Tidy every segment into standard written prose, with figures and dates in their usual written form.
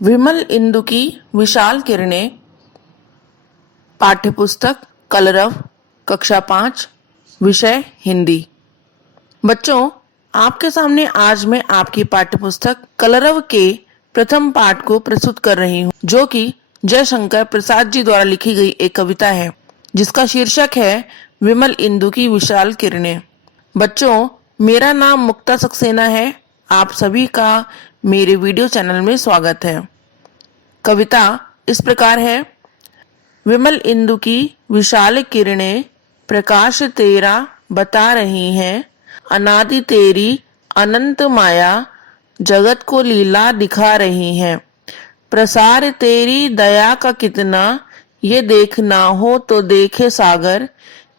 विमल इंदु की विशाल किरणें। पाठ्यपुस्तक कलरव, कक्षा 5, विषय हिंदी। बच्चों, आपके सामने आज मैं आपकी पाठ्यपुस्तक कलरव के प्रथम पाठ को प्रस्तुत कर रही हूँ, जो कि जयशंकर प्रसाद जी द्वारा लिखी गई एक कविता है, जिसका शीर्षक है विमल इंदु की विशाल किरणें। बच्चों, मेरा नाम मुक्ता सक्सेना है। आप सभी का मेरे वीडियो चैनल में स्वागत है। कविता इस प्रकार है। विमल इंदु की विशाल किरणें प्रकाश तेरा बता रही हैं, अनादि तेरी अनंत माया जगत को लीला दिखा रही हैं। प्रसार तेरी दया का कितना, ये देखना हो तो देखे सागर।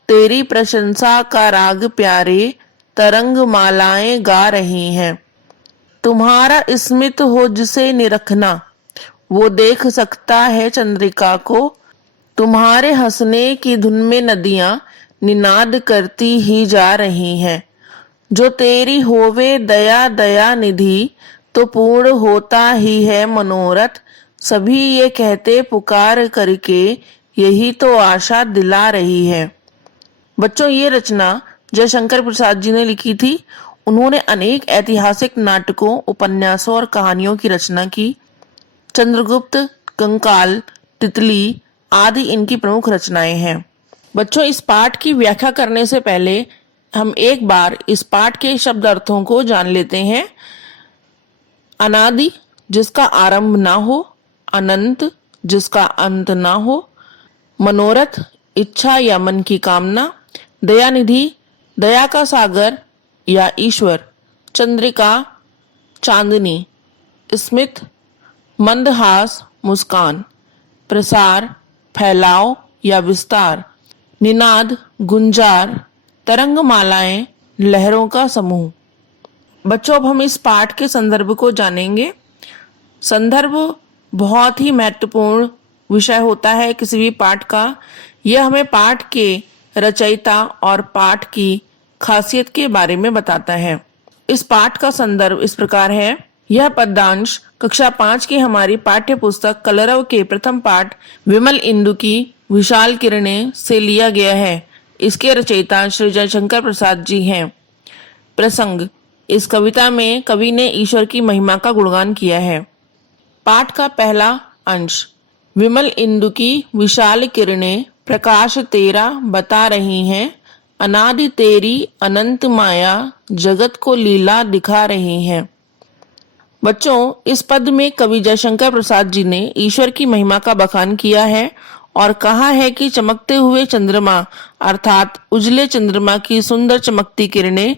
तेरी प्रशंसा का राग प्यारे तरंग मालाएं गा रही हैं। तुम्हारा स्मित हो जिसे निरखना, वो देख सकता है चंद्रिका को। तुम्हारे हंसने की धुन में नदियां निनाद करती ही जा रही हैं। जो तेरी होवे दया दया निधि, तो पूर्ण होता ही है मनोरथ। सभी ये कहते पुकार करके, यही तो आशा दिला रही है। बच्चों, ये रचना जयशंकर प्रसाद जी ने लिखी थी। उन्होंने अनेक ऐतिहासिक नाटकों, उपन्यासों और कहानियों की रचना की। चंद्रगुप्त, कंकाल, तितली आदि इनकी प्रमुख रचनाएं हैं। बच्चों, इस पाठ की व्याख्या करने से पहले हम एक बार इस पाठ के शब्द अर्थों को जान लेते हैं। अनादि, जिसका आरंभ ना हो। अनंत, जिसका अंत ना हो। मनोरथ, इच्छा या मन की कामना। दयानिधि, दया का सागर या ईश्वर। चंद्रिका, चांदनी। स्मित, मंदहास, मुस्कान। प्रसार, फैलाव या विस्तार। निनाद, गुंजार। तरंग मालाएं, लहरों का समूह। बच्चों, अब हम इस पाठ के संदर्भ को जानेंगे। संदर्भ बहुत ही महत्वपूर्ण विषय होता है किसी भी पाठ का। यह हमें पाठ के रचयिता और पाठ की खासियत के बारे में बताता है। इस पाठ का संदर्भ इस प्रकार है। यह पद्यांश कक्षा 5 की हमारी पाठ्य पुस्तक कलरव के प्रथम पाठ विमल इंदु की विशाल किरणें से लिया गया है। इसके रचयिता श्री जयशंकर प्रसाद जी हैं। प्रसंग, इस कविता में कवि ने ईश्वर की महिमा का गुणगान किया है। पाठ का पहला अंश। विमल इंदु की विशाल किरणें प्रकाश तेरा बता रही हैं, अनादि तेरी अनंत माया जगत को लीला दिखा रही हैं। बच्चों, इस पद में कवि जयशंकर प्रसाद जी ने ईश्वर की महिमा का बखान किया है और कहा है कि चमकते हुए चंद्रमा अर्थात उजले चंद्रमा की सुंदर चमकती किरणें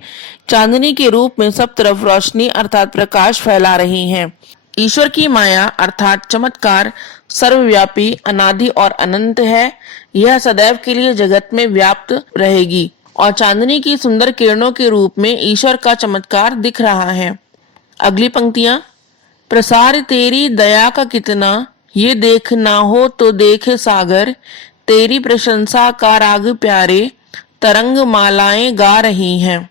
चांदनी के रूप में सब तरफ रोशनी अर्थात प्रकाश फैला रही हैं। ईश्वर की माया अर्थात चमत्कार सर्वव्यापी, अनादि और अनंत है। यह सदैव के लिए जगत में व्याप्त रहेगी और चांदनी की सुंदर किरणों के रूप में ईश्वर का चमत्कार दिख रहा है। अगली पंक्तियां। प्रसार तेरी दया का कितना, ये देखना हो तो देखे सागर। तेरी प्रशंसा का राग प्यारे तरंग मालाएं गा रही हैं।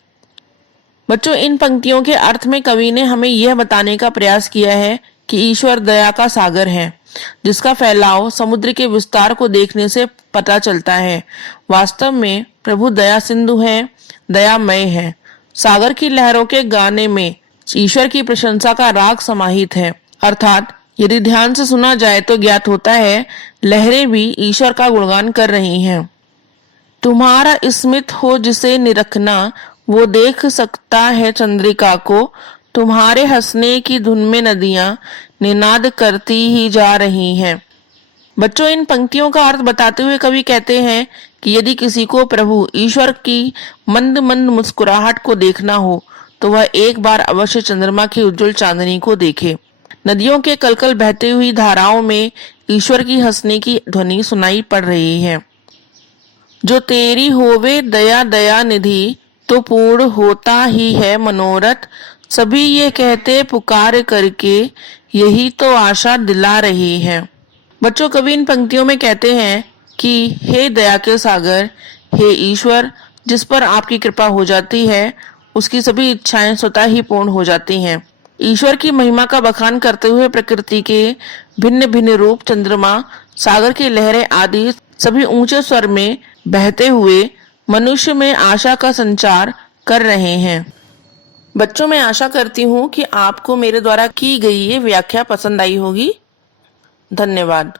बच्चों, इन पंक्तियों के अर्थ में कवि ने हमें यह बताने का प्रयास किया है कि ईश्वर दया का सागर है, जिसका फैलाव समुद्र के विस्तार को देखने से पता चलता है। वास्तव में प्रभु दया सिंधु है, दयामय है। सागर की लहरों के गाने में ईश्वर की प्रशंसा का राग समाहित है, अर्थात यदि ध्यान से सुना जाए तो ज्ञात होता है लहरें भी ईश्वर का गुणगान कर रही हैं। तुम्हारा स्मित हो जिसे निरखना, वो देख सकता है चंद्रिका को। तुम्हारे हंसने की धुन में नदियां निनाद करती ही जा रही हैं। बच्चों, इन पंक्तियों का अर्थ बताते हुए कवि कहते हैं कि यदि किसी को प्रभु ईश्वर की मंद मंद मुस्कुराहट को देखना हो तो वह एक बार अवश्य चंद्रमा की उज्जवल चांदनी को देखे। नदियों के कलकल बहती हुई धाराओं में ईश्वर की हंसने की ध्वनि सुनाई पड़ रही है। जो तेरी होवे दया दया निधि, तो पूर्ण होता ही है मनोरथ। सभी ये कहते पुकार करके, यही तो आशा दिला रही है। बच्चों, कवि इन पंक्तियों में कहते हैं कि हे दया के सागर, हे ईश्वर, जिस पर आपकी कृपा हो जाती है उसकी सभी इच्छाएं स्वतः ही पूर्ण हो जाती हैं। ईश्वर की महिमा का बखान करते हुए प्रकृति के भिन्न भिन्न रूप, चंद्रमा, सागर की लहरें आदि सभी ऊंचे स्वर में बहते हुए मनुष्य में आशा का संचार कर रहे हैं। बच्चों, मैं आशा करती हूँ कि आपको मेरे द्वारा की गई ये व्याख्या पसंद आई होगी। धन्यवाद।